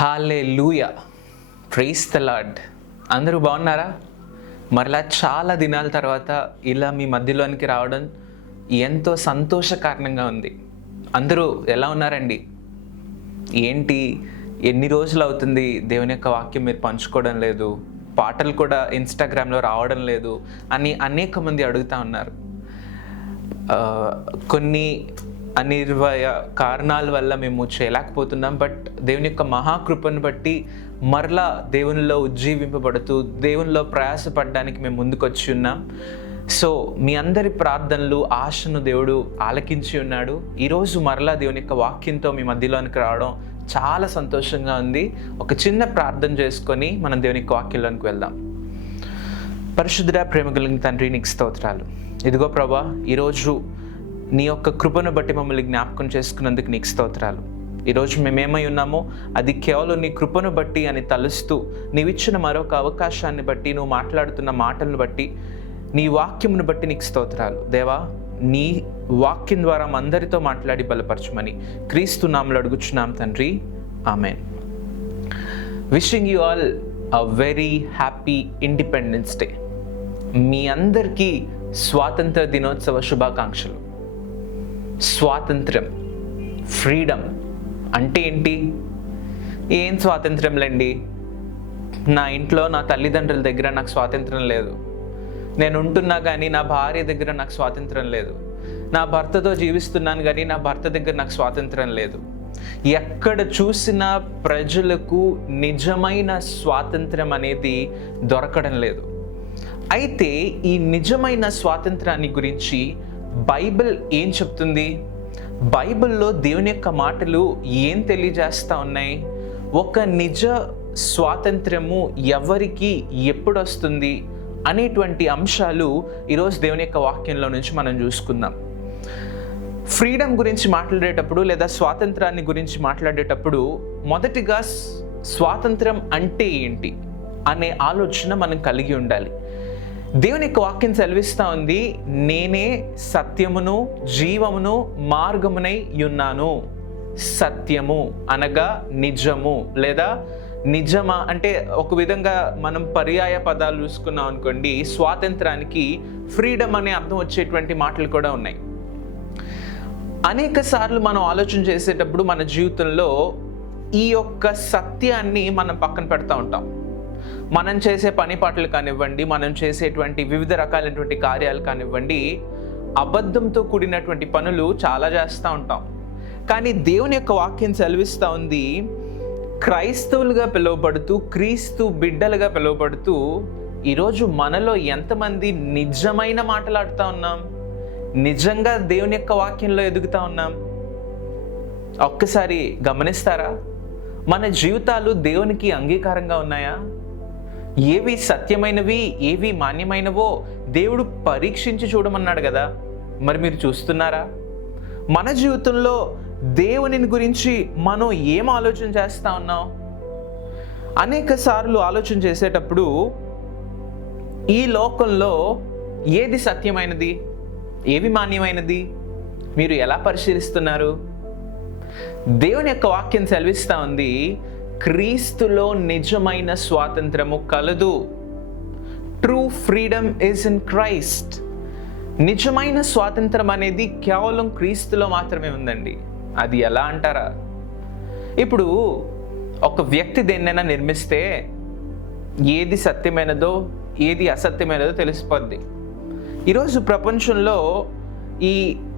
Hallelujah, praise the lord. అందరూ బాగున్నారా? మరలా చాలా దినాల తర్వాత ఇలా మీ మధ్యలోనికి రావడం ఎంతో సంతోషకారణంగా ఉంది. అందరూ ఎలా ఉన్నారండి? ఏంటి, ఎన్ని రోజులు అవుతుంది దేవుని యొక్క వాక్యం మీరు పంచుకోవడం లేదు, పాటలు కూడా ఇన్స్టాగ్రామ్లో రావడం లేదు అని అనేక మంది అడుగుతూ ఉన్నారు. కొన్ని అనిర్వయ కారణాల వల్ల మేము చేయలేకపోతున్నాం. బట్ దేవుని యొక్క మహాకృపను బట్టి మరలా దేవునిలో ఉజ్జీవింపబడుతూ దేవునిలో ప్రయాసపడడానికి మేము ముందుకొచ్చి ఉన్నాం. సో మీ అందరి ప్రార్థనలు, ఆశను దేవుడు ఆలకించి ఉన్నాడు. ఈరోజు మరలా దేవుని యొక్క వాక్యంతో మీ మధ్యలోనికి రావడం చాలా సంతోషంగా ఉంది. ఒక చిన్న ప్రార్థన చేసుకొని మనం దేవుని యొక్క వాక్యంలోనికి వెళ్దాం. పరిశుద్ధుడా, ప్రేమ కలిగిన తండ్రి, నీకు స్తోత్రాలు. ఇదిగో ప్రభా, ఈరోజు నీ యొక్క కృపను బట్టి మమ్మల్ని జ్ఞాపకం చేసుకున్నందుకు నీకు స్తోత్రాలు. ఈరోజు మేమేమై ఉన్నామో అది కేవలం నీ కృపను బట్టి అని తలుస్తూ, నీవిచ్చిన మరొక అవకాశాన్ని బట్టి, నువ్వు మాట్లాడుతున్న మాటలను బట్టి, నీ వాక్యమును బట్టి నీకు స్తోత్రాలు. దేవా, నీ వాక్యం ద్వారా అందరితో మాట్లాడి బలపరచమని క్రీస్తు నామములో అడుగుచున్నాం తండ్రి, amen. Wishing you all a very happy independence day. మీ అందరికీ స్వాతంత్ర దినోత్సవ శుభాకాంక్షలు. స్వాతంత్ర్యం, ఫ్రీడమ్ అంటే ఏంటి? ఏం స్వాతంత్ర్యంలేండి, నా ఇంట్లో నా తల్లిదండ్రుల దగ్గర నాకు స్వాతంత్రం లేదు, నేను ఉంటున్నా కానీ నా భార్య దగ్గర నాకు స్వాతంత్రం లేదు, నా భర్తతో జీవిస్తున్నాను కానీ నా భర్త దగ్గర నాకు స్వాతంత్రం లేదు. ఎక్కడ చూసినా ప్రజలకు నిజమైన స్వాతంత్రం అనేది దొరకడం లేదు. అయితే ఈ నిజమైన స్వాతంత్రాన్ని గురించి బైబిల్ ఏం చెప్తుంది? బైబిల్లో దేవుని యొక్క మాటలు ఏం తెలియజేస్తూ ఉన్నాయి? ఒక నిజ స్వాతంత్రము ఎవరికి ఎప్పుడు వస్తుంది అనేటువంటి అంశాలు ఈరోజు దేవుని యొక్క వాక్యంలో నుంచి మనం చూసుకుందాం. ఫ్రీడమ్ గురించి మాట్లాడేటప్పుడు లేదా స్వాతంత్రాన్ని గురించి మాట్లాడేటప్పుడు మొదటిగా స్వాతంత్రం అంటే ఏంటి అనే ఆలోచన మనం కలిగి ఉండాలి. దేవుని యొక్క వాక్యం సెలవిస్తూ ఉంది, నేనే సత్యమును జీవమును మార్గమునై ఉన్నాను. సత్యము అనగా నిజము లేదా నిజమా అంటే ఒక విధంగా మనం పర్యాయ పదాలు చూసుకున్నాం అనుకోండి, స్వాతంత్రానికి ఫ్రీడమ్ అనే అర్థం వచ్చేటువంటి మాటలు కూడా ఉన్నాయి. అనేక సార్లు మనం ఆలోచన చేసేటప్పుడు మన జీవితంలో ఈ యొక్క సత్యాన్ని మనం పక్కన పెడతా ఉంటాం. మనం చేసే పని పాటలు కానివ్వండి, మనం చేసేటువంటి వివిధ రకాలైనటువంటి కార్యాలు కానివ్వండి, అబద్ధంతో కూడినటువంటి పనులు చాలా చేస్తూ ఉంటాం. కానీ దేవుని యొక్క వాక్యం సెలవిస్తూ ఉంది, క్రైస్తవులుగా పిలువబడుతూ, క్రీస్తు బిడ్డలుగా పిలువబడుతూ ఈరోజు మనలో ఎంతమంది నిజమైన మాట్లాడుతూ ఉన్నాం, నిజంగా దేవుని యొక్క వాక్యంలో ఎదుగుతూ ఉన్నాం? ఒక్కసారి గమనిస్తారా? మన జీవితాలు దేవునికి అంగీకారంగా ఉన్నాయా? ఏవి సత్యమైనవి, ఏవి మాన్యమైనవో దేవుడు పరీక్షించి చూడమన్నాడు కదా. మరి మీరు చూస్తున్నారా? మన జీవితంలో దేవుని గురించి మనం ఏం ఆలోచన చేస్తా ఉన్నాం? అనేక సార్లు ఆలోచన చేసేటప్పుడు ఈ లోకంలో ఏది సత్యమైనది, ఏవి మాన్యమైనది మీరు ఎలా పరిశీలిస్తున్నారు? దేవుని యొక్క వాక్యం సెలవిస్తూ ఉంది, క్రీస్తులో నిజమైన స్వాతంత్రము కలదు. True freedom is in Christ. నిజమైన స్వాతంత్రం అనేది కేవలం క్రీస్తులో మాత్రమే ఉందండి. అది ఎలా అంటారా? ఇప్పుడు ఒక వ్యక్తి దేన్నైనా నిర్మిస్తే ఏది సత్యమైనదో ఏది అసత్యమైనదో తెలిసిపోద్ది. ఈరోజు ప్రపంచంలో ఈ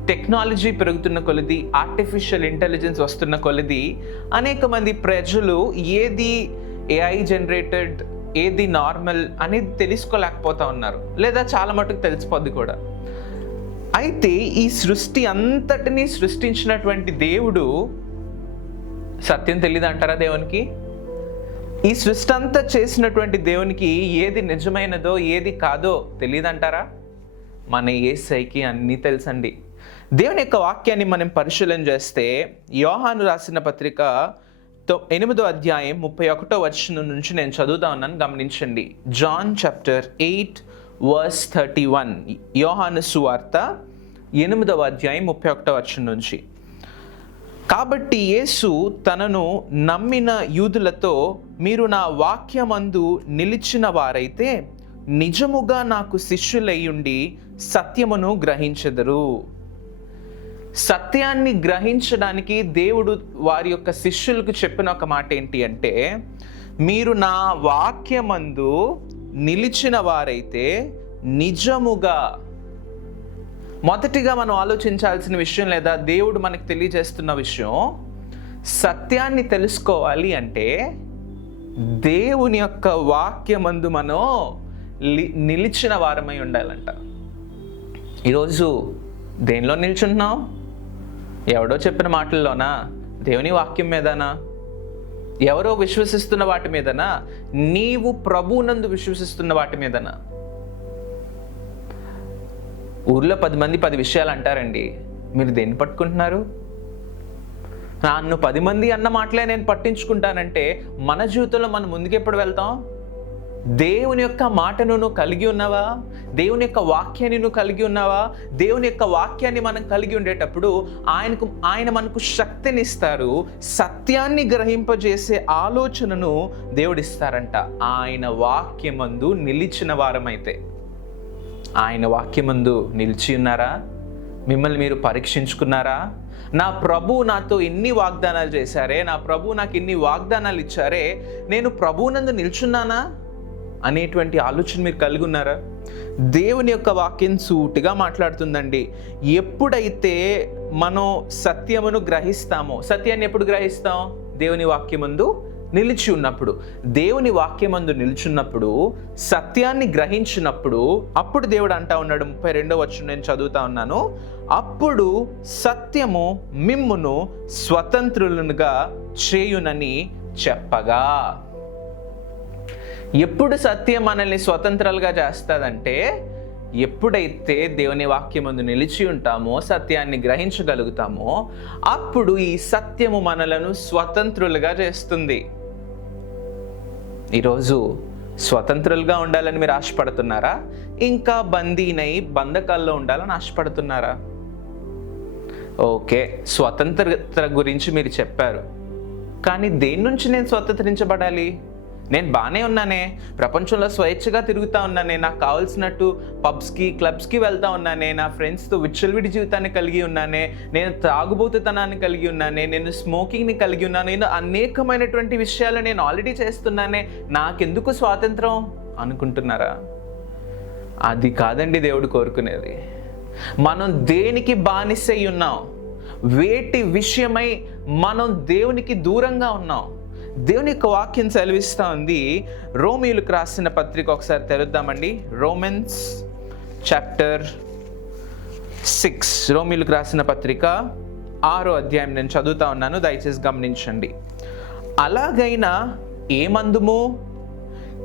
టెక్నాలజీ పెరుగుతున్న కొలది, ఆర్టిఫిషియల్ ఇంటెలిజెన్స్ వస్తున్న కొలది అనేక మంది ప్రజలు ఏది ఏఐ జనరేటెడ్, ఏది నార్మల్ అనేది తెలుసుకోలేకపోతా ఉన్నారు, లేదా చాలా మటుకు తెలిసిపోద్ది కూడా. అయితే ఈ సృష్టి అంతటినీ సృష్టించినటువంటి దేవుడు సత్యం తెలియదు అంటారా దేవునికి? ఈ సృష్టి అంతా చేసినటువంటి దేవునికి ఏది నిజమైనదో ఏది కాదో తెలియదంటారా? మన యేసయ్యకి అన్నీ తెలుసండి. దేవుని యొక్క వాక్యాన్ని మనం పరిశీలన చేస్తే యోహాను రాసిన పత్రిక 8వ అధ్యాయం 31వ వచనం నుంచి నేను చదువుతా ఉన్నాను, గమనించండి. John chapter 8 verse 31. యోహాను సువార్త 8వ అధ్యాయం 31వ వచనం నుంచి. కాబట్టి యేసు తనను నమ్మిన యూదులతో, మీరు నా వాక్యమందు నిలిచిన వారైతే నిజముగా నాకు శిష్యులయ్యుండి సత్యమును గ్రహించెదరు. సత్యాన్ని గ్రహించడానికి దేవుడు వారి యొక్క శిష్యులకు చెప్పిన ఒక మాట ఏంటి అంటే, మీరు నా వాక్యమందు నిలిచిన వారైతే నిజముగా. మొదటిగా మనం ఆలోచించాల్సిన విషయం, లేదా దేవుడు మనకు తెలియజేస్తున్న విషయం, సత్యాన్ని తెలుసుకోవాలి అంటే దేవుని యొక్క వాక్యమందు మనం నిలిచిన వారమై ఉండాలంట. ఈరోజు దేనిలో నిల్చున్నాం? ఎవడో చెప్పిన మాటల్లోనా? దేవుని వాక్యం మీదనా? ఎవరో విశ్వసిస్తున్న వాటి మీదనా? నీవు ప్రభువునందు విశ్వసిస్తున్న వాటి మీదనా? ఊర్లో 10 మంది 10 విషయాలు అంటారండి, మీరు దేన్ని పట్టుకుంటున్నారు? నన్ను 10 మంది అన్న మాటలే నేను పట్టించుకుంటానంటే మన జీవితంలో మనం ముందుకు ఎప్పుడు వెళ్తాం? దేవుని యొక్క మాటను నువ్వు కలిగి ఉన్నావా? దేవుని యొక్క వాక్యాన్ని నువ్వు కలిగి ఉన్నావా? దేవుని యొక్క వాక్యాన్ని మనం కలిగి ఉండేటప్పుడు ఆయన మనకు శక్తిని ఇస్తారు, సత్యాన్ని గ్రహింపజేసే ఆలోచనను దేవుడిస్తారంట. ఆయన వాక్యమందు నిలిచిన వారమైతే. ఆయన వాక్యమందు నిలిచి ఉన్నారా? మిమ్మల్ని మీరు పరీక్షించుకున్నారా? నా ప్రభువు నాతో ఎన్ని వాగ్దానాలు చేశారే, నా ప్రభువు నాకు ఎన్ని వాగ్దానాలు ఇచ్చారే, నేను ప్రభువునందు నిల్చున్నానా అనేటువంటి ఆలోచన మీరు కలిగి ఉన్నారా? దేవుని యొక్క వాక్యం సూటిగా మాట్లాడుతుందండి. ఎప్పుడైతే మనం సత్యమును గ్రహిస్తామో, సత్యాన్ని ఎప్పుడు గ్రహిస్తాం? దేవుని వాక్యమందు నిలిచి ఉన్నప్పుడు. దేవుని వాక్యమందు నిల్చున్నప్పుడు, సత్యాన్ని గ్రహించినప్పుడు, అప్పుడు దేవుడు అంటా ఉన్నాడు, 32వ వచనం నేను చదువుతా ఉన్నాను, అప్పుడు సత్యము మిమ్మును స్వతంత్రులుగా చేయునని చెప్పగా. ఎప్పుడు సత్యం మనల్ని స్వతంత్రాలుగా చేస్తుందంటే, ఎప్పుడైతే దేవుని వాక్యమందు నిలిచి ఉంటామో, సత్యాన్ని గ్రహించగలుగుతామో, అప్పుడు ఈ సత్యము మనలను స్వతంత్రులుగా చేస్తుంది. ఈరోజు స్వతంత్రులుగా ఉండాలని మీరు ఆశపడుతున్నారా? ఇంకా బందీనై బంధకాల్లో ఉండాలని ఆశపడుతున్నారా? ఓకే, స్వతంత్రత గురించి మీరు చెప్పారు, కానీ దేని నుంచి నేను స్వతంత్రించబడాలి? నేను బాగానే ఉన్నానే, ప్రపంచంలో స్వేచ్ఛగా తిరుగుతూ ఉన్నానే, నాకు కావాల్సినట్టు పబ్స్కి క్లబ్స్కి వెళ్తూ ఉన్నానే, నా ఫ్రెండ్స్తో విచ్చలవిడి జీవితాన్ని కలిగి ఉన్నానే, నేను త్రాగుబోతుతనాన్ని కలిగి ఉన్నానే, నేను స్మోకింగ్ని కలిగి ఉన్నాను, నేను అనేకమైనటువంటి విషయాలు నేను ఆల్రెడీ చేస్తున్నానే, నాకెందుకు స్వాతంత్రం అనుకుంటున్నారా? అది కాదండి దేవుడు కోరుకునేది. మనం దేనికి బానిసై ఉన్నాం? వేటి విషయమై మనం దేవునికి దూరంగా ఉన్నాం? దేవుని యొక్క వాక్యం సెలవిస్తూ ఉంది. రోమీయులకు రాసిన పత్రిక ఒకసారి తెరుద్దామండి. రోమన్స్ చాప్టర్ 6, రోమీయులకు రాసిన పత్రిక 6వ అధ్యాయం నేను చదువుతా ఉన్నాను, దయచేసి గమనించండి. అలాగైనా ఏమందుము?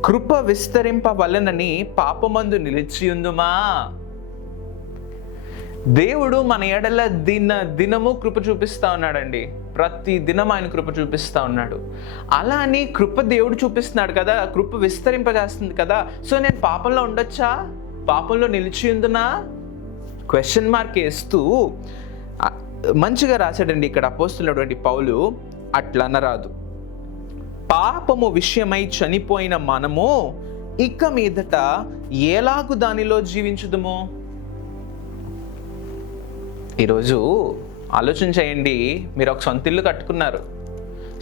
కృప విస్తరింపవలనని పాపమందు నిలిచియుందుమా? దేవుడు మన ఎడల దినము కృప చూపిస్తూ ఉన్నాడండి. ప్రతి దినం ఆయన కృప చూపిస్తూ ఉన్నాడు. అలా అని కృప దేవుడు చూపిస్తున్నాడు కదా, కృప విస్తరింపజేస్తుంది కదా, సో నేను పాపంలో ఉండొచ్చా? పాపంలో నిలిచి ఉందునా? క్వశ్చన్ మార్క్ వేస్తూ మంచిగా రాశాడండి ఇక్కడ అపోస్తులైనటువంటి పౌలు. అట్లా అనరాదు. పాపము విషయమై చనిపోయిన మనము ఇక మీదట ఎలాగు దానిలో జీవించుదుము? ఈరోజు ఆలోచన చేయండి. మీరు ఒక సొంత ఇల్లు కట్టుకున్నారు.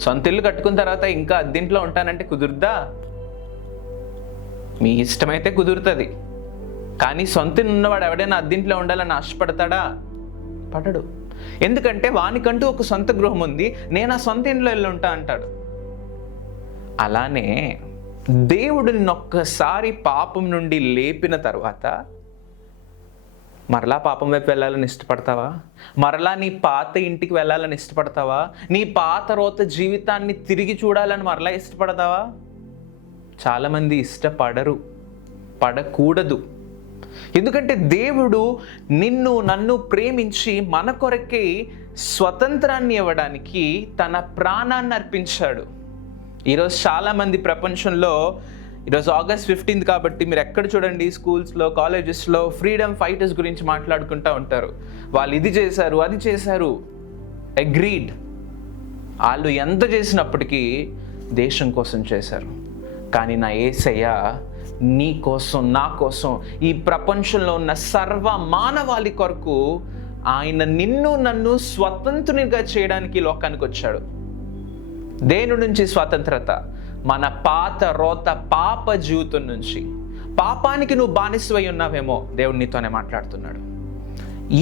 సొంత ఇల్లు కట్టుకున్న తర్వాత ఇంకా అద్దెంట్లో ఉంటానంటే కుదురుద్దా? మీ ఇష్టమైతే కుదురుతుంది, కానీ సొంత ఇల్లు ఉన్నవాడు ఎవడైనా అద్దెంట్లో ఉండాలని ఆశపడతాడా? పడడు. ఎందుకంటే వానికంటూ ఒక సొంత గృహం ఉంది, నేను ఆ సొంత ఇంట్లో వెళ్ళి ఉంటా అంటాడు. అలానే దేవుడు నిన్నొక్కసారి పాపం నుండి లేపిన తర్వాత మరలా పాపం వైపు వెళ్ళాలని ఇష్టపడతావా? మరలా నీ పాత ఇంటికి వెళ్ళాలని ఇష్టపడతావా? నీ పాత రోత జీవితాన్ని తిరిగి చూడాలని మరలా ఇష్టపడతావా? చాలామంది ఇష్టపడరు, పడకూడదు. ఎందుకంటే దేవుడు నన్ను ప్రేమించి మన కొరకే స్వతంత్రాన్ని ఇవ్వడానికి తన ప్రాణాన్ని అర్పించాడు. ఈరోజు చాలామంది ప్రపంచంలో, ఈరోజు ఆగస్ట్ 15 కాబట్టి మీరు ఎక్కడ చూడండి, స్కూల్స్లో కాలేజెస్లో ఫ్రీడమ్ ఫైటర్స్ గురించి మాట్లాడుకుంటూ ఉంటారు. వాళ్ళు ఇది చేశారు, అది చేశారు. అగ్రీడ్. వాళ్ళు ఎంత చేసినప్పటికీ దేశం కోసం చేశారు. కానీ నా యేసయ్య నీ కోసం, నా కోసం, ఈ ప్రపంచంలో ఉన్న సర్వ మానవాళి కొరకు ఆయన నిన్ను నన్ను స్వతంత్రునిగా చేయడానికి లోకానికి వచ్చాడు. దేని నుంచి స్వతంత్రత? మన పాత రోత పాప జీవితం నుంచి. పాపానికి నువ్వు బానిసవై ఉన్నావేమో, దేవుడు నీతోనే మాట్లాడుతున్నాడు.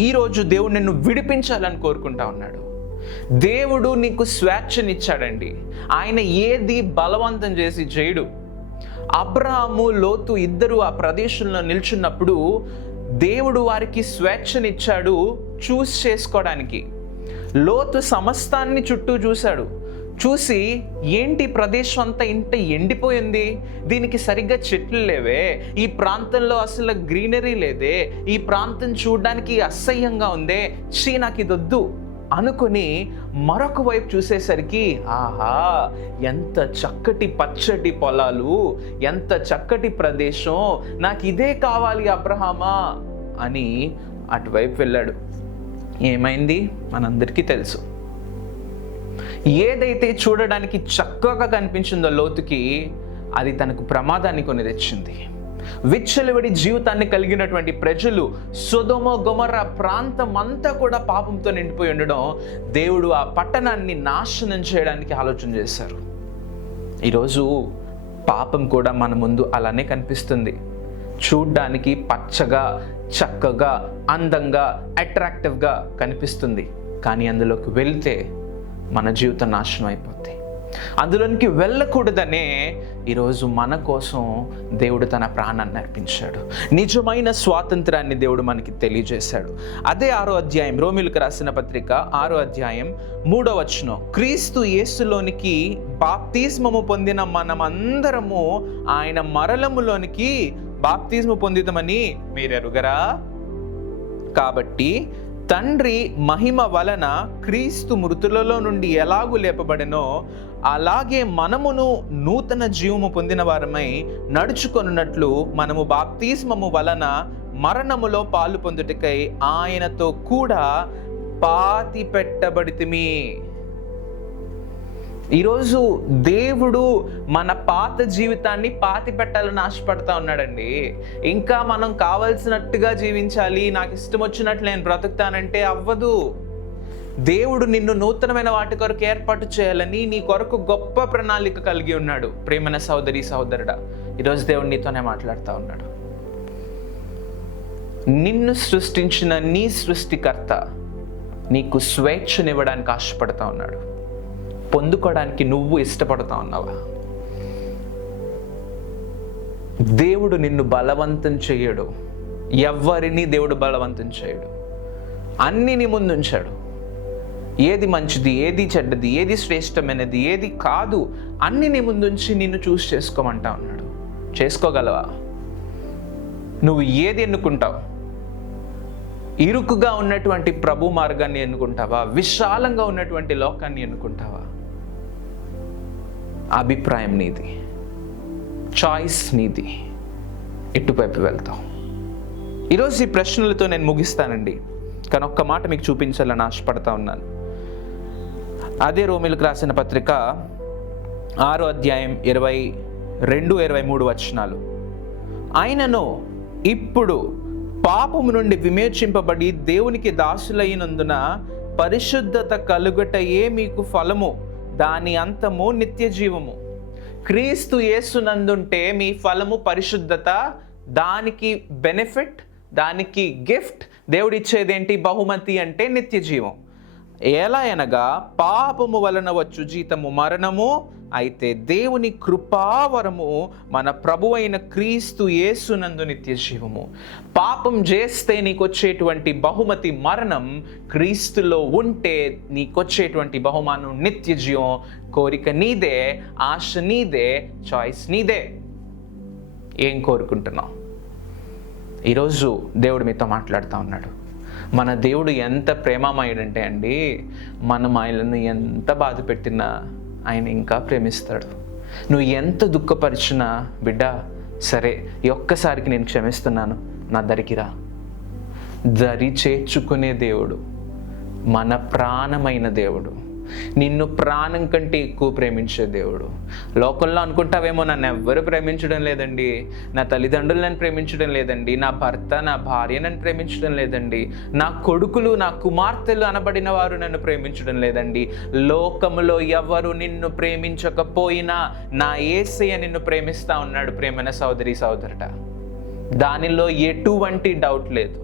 ఈరోజు దేవుడు నిన్ను విడిపించాలని కోరుకుంటా ఉన్నాడు. దేవుడు నీకు స్వేచ్ఛనిచ్చాడండి. ఆయన ఏది బలవంతం చేసి చేయడు. అబ్రహాము, లోతు ఇద్దరు ఆ ప్రదేశంలో నిల్చున్నప్పుడు దేవుడు వారికి స్వేచ్ఛనిచ్చాడు చూస్ చేసుకోవడానికి. లోతు సమస్తాన్ని చుట్టూ చూశాడు. చూసి, ఏంటి ప్రదేశం అంతా ఇంత ఎండిపోయింది, దీనికి సరిగ్గా చెట్లు లేవే, ఈ ప్రాంతంలో అసలు గ్రీనరీ లేదే, ఈ ప్రాంతం చూడడానికి అసహ్యంగా ఉందే, చీ నాకు ఇది వద్దు అనుకుని మరొక వైపు చూసేసరికి, ఆహా ఎంత చక్కటి పచ్చటి పొలాలు, ఎంత చక్కటి ప్రదేశం, నాకు ఇదే కావాలి అబ్రహామా అని అటువైపు వెళ్ళాడు. ఏమైంది మనందరికీ తెలుసు. ఏదైతే చూడడానికి చక్కగా కనిపించిందో లోతుకి, అది తనకు ప్రమాదాన్ని కొని తెచ్చింది. విచ్చలవిడి జీవితాన్ని కలిగినటువంటి ప్రజలు, సొదొమ గొమొర్రా ప్రాంతం అంతా కూడా పాపంతో నిండిపోయి ఉండడం, దేవుడు ఆ పట్టణాన్ని నాశనం చేయడానికి ఆలోచన చేశారు. ఈరోజు పాపం కూడా మన ముందు అలానే కనిపిస్తుంది. చూడ్డానికి పచ్చగా, చక్కగా, అందంగా, అట్రాక్టివ్గా కనిపిస్తుంది. కానీ అందులోకి వెళ్తే మన జీవితం నాశనం అయిపోద్ది. అందులోనికి వెళ్ళకూడదనే ఈరోజు మన కోసం దేవుడు తన ప్రాణాన్ని అర్పించాడు. నిజమైన స్వాతంత్రాన్ని దేవుడు మనకి తెలియజేశాడు. అదే 6వ అధ్యాయం, రోమీయులకు రాసిన పత్రిక 6వ అధ్యాయం 3వ వచనం, క్రీస్తు యేసులోనికి బాప్తిస్మము పొందిన మనమందరము ఆయన మరణములోనికి బాప్తిస్ము పొందితమని మీరెరుగరా? కాబట్టి తండ్రి మహిమ వలన క్రీస్తు మృతులలో నుండి ఎలాగూ లేపబడెనో, అలాగే మనమును నూతన జీవము పొందిన వారమై నడుచుకొనున్నట్లు మనము బాప్తిస్మము వలన మరణములో పాలు పొందుటకై ఆయనతో కూడా పాతి పెట్టబడితిమి. ఈరోజు దేవుడు మన పాత జీవితాన్ని పాతి పెట్టాలని ఆశపడతా ఉన్నాడండి. ఇంకా మనం కావలసినట్టుగా జీవించాలి, నాకు ఇష్టం వచ్చినట్లు నేను బ్రతుకుతానంటే అవ్వదు. దేవుడు నిన్ను నూతనమైన వాటి కొరకు ఏర్పాటు చేయాలని, నీ కొరకు గొప్ప ప్రణాళిక కలిగి ఉన్నాడు. ప్రేమైన సహోదరి సహోదరుడా, ఈరోజు దేవుడు నీతోనే మాట్లాడుతూ ఉన్నాడు. నిన్ను సృష్టించిన నీ సృష్టికర్త నీకు స్వేచ్ఛనివ్వడానికి ఆశపడతా ఉన్నాడు. పొందుకోవడానికి నువ్వు ఇష్టపడతా ఉన్నావా? దేవుడు నిన్ను బలవంతం చేయడు. ఎవ్వరిని దేవుడు బలవంతం చేయడు. అన్ని నీ ముందు ఉంచాడు. ఏది మంచిది, ఏది చెడ్డది, ఏది శ్రేష్టమైనది, ఏది కాదు, అన్ని నీ ముందుంచి నిన్ను చూస్ చేసుకోమంటా ఉన్నాడు. చేసుకోగలవా? నువ్వు ఏది ఎన్నుకుంటావు? ఇరుకుగా ఉన్నటువంటి ప్రభు మార్గాన్ని ఎన్నుకుంటావా? విశాలంగా ఉన్నటువంటి లోకాన్ని ఎన్నుకుంటావా? అభిప్రాయం నీది, చాయిస్ నీది. ఎటువైపు వెళ్తావు? ఈరోజు ఈ ప్రశ్నలతో నేను ముగిస్తానండి. కానీ ఒక్క మాట మీకు చూపించాలని ఆశపడతా ఉన్నాను. అదే రోమీయులకు రాసిన పత్రిక 6వ అధ్యాయం 22-23 వచనాలు, ఆయనను ఇప్పుడు పాపము నుండి విమోచింపబడి దేవునికి దాసులైనందున పరిశుద్ధత కలుగుటయే మీకు ఫలము, దాని అంతము నిత్య జీవము. క్రీస్తు యేసునందుంటే మీ ఫలము పరిశుద్ధత, దానికి బెనిఫిట్, దానికి గిఫ్ట్, దేవుడిచ్చేదేంటి? బహుమతి అంటే నిత్య జీవం. ఎలా అనగా పాపము వలన వచ్చు జీతము మరణము, అయితే దేవుని కృపావరము మన ప్రభువైన క్రీస్తు యేసునందు నిత్య జీవము. పాపం చేస్తే నీకొచ్చేటువంటి బహుమతి మరణం, క్రీస్తులో ఉంటే నీకొచ్చేటువంటి బహుమానం నిత్య జీవం. కోరిక నీదే, ఆశ నీదే, చాయిస్ నీదే. ఏం కోరుకుంటున్నావు? ఈరోజు దేవుడు మీతో మాట్లాడుతూ ఉన్నాడు. మన దేవుడు ఎంత ప్రేమమయుడంటే అండి, మనం ఆయనను ఎంత బాధ పెట్టినా ఆయన ఇంకా ప్రేమిస్తాడు. నువ్వు ఎంత దుఃఖపరిచినా, బిడ్డ సరే ఈ ఒక్కసారికి నేను క్షమిస్తున్నాను, నా దరికి రా. దరి చేర్చుకునే దేవుడు, మన ప్రాణమైన దేవుడు, నిన్ను ప్రాణం కంటే ఎక్కువ ప్రేమించే దేవుడు. లోకంలో అనుకుంటావేమో, నన్ను ఎవ్వరు ప్రేమించడం లేదండి, నా తల్లిదండ్రులు నన్ను ప్రేమించడం లేదండి, నా భర్త నా భార్య నన్ను ప్రేమించడం లేదండి, నా కొడుకులు నా కుమార్తెలు అనబడిన వారు నన్ను ప్రేమించడం లేదండి. లోకములో ఎవరు నిన్ను ప్రేమించకపోయినా నా యేసయ్య నిన్ను ప్రేమిస్తా ఉన్నాడు. ప్రేమైన సోదరి సోదరుడా, దానిలో ఎటువంటి డౌట్ లేదు.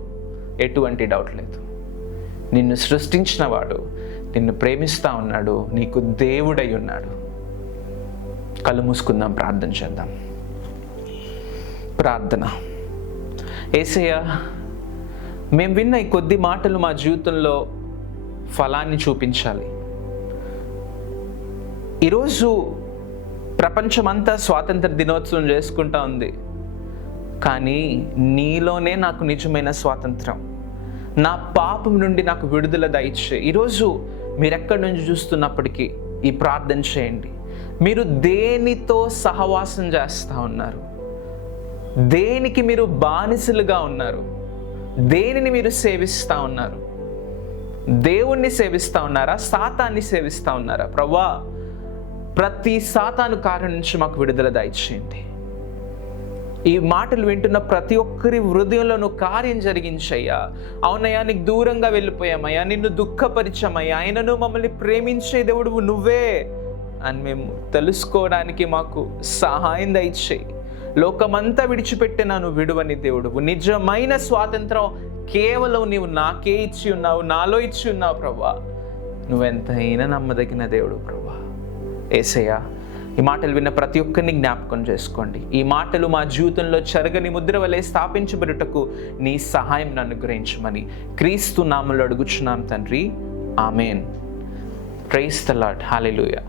నిన్ను సృష్టించిన వాడు నిన్ను ప్రేమిస్తా ఉన్నాడు, నీకు దేవుడై ఉన్నాడు. కళ్ళు మూసుకుందాం, ప్రార్థన చేద్దాం. ప్రార్థన. యేసయ్య, మేము విన్న ఈ కొద్ది మాటలు మా జీవితంలో ఫలాన్ని చూపించాలి. ఈరోజు ప్రపంచమంతా స్వాతంత్ర దినోత్సవం చేసుకుంటా ఉంది, కానీ నీలోనే నాకు నిజమైన స్వాతంత్రం, నా పాపం నుండి నాకు విడుదల దయచే. ఈరోజు మీరు ఎక్కడి నుంచి చూస్తున్నప్పటికీ ఈ ప్రార్థన చేయండి. మీరు దేనితో సహవాసం చేస్తూ ఉన్నారు? దేనికి మీరు బానిసలుగా ఉన్నారు? దేనిని మీరు సేవిస్తూ ఉన్నారు? దేవుణ్ణి సేవిస్తూ ఉన్నారా? సాతాన్ని సేవిస్తూ ఉన్నారా? ప్రభువా, ప్రతి సాతాను కార్యం నుంచి మాకు విడుదల దయచేయండి. ఈ మాటలు వింటున్న ప్రతి ఒక్కరి హృదయంలో నువ్వు కార్యం జరిగించయ్యా. అవునయ్యా, నీకు దూరంగా వెళ్ళిపోయామయ్యా, నిన్ను దుఃఖపరిచామయ్యా, ఆయనను మమ్మల్ని ప్రేమించే దేవుడు నువ్వే అని మేము తెలుసుకోవడానికి మాకు సహాయం దయచేయి. లోకమంతా విడిచిపెట్టినా నువ్వు విడువని దేవుడు. నిజమైన స్వాతంత్రం కేవలం నీవు నాకే ఇచ్చి ఉన్నావు, నాలో ఇచ్చి ఉన్నావు ప్రభువా. నువ్వెంతైనా నమ్మదగిన దేవుడు ప్రభువా. యేసయ్యా, ఈ మాటలు విన్న ప్రతి ఒక్కరిని జ్ఞాపకం చేసుకోండి. ఈ మాటలు మా జీవితంలో చెరగని ముద్ర వలె స్థాపించబడుటకు నీ సహాయం అనుగ్రహించమని క్రీస్తు నామములో అడుగుచున్నాం తండ్రి. Amen. Praise the lord. Hallelujah.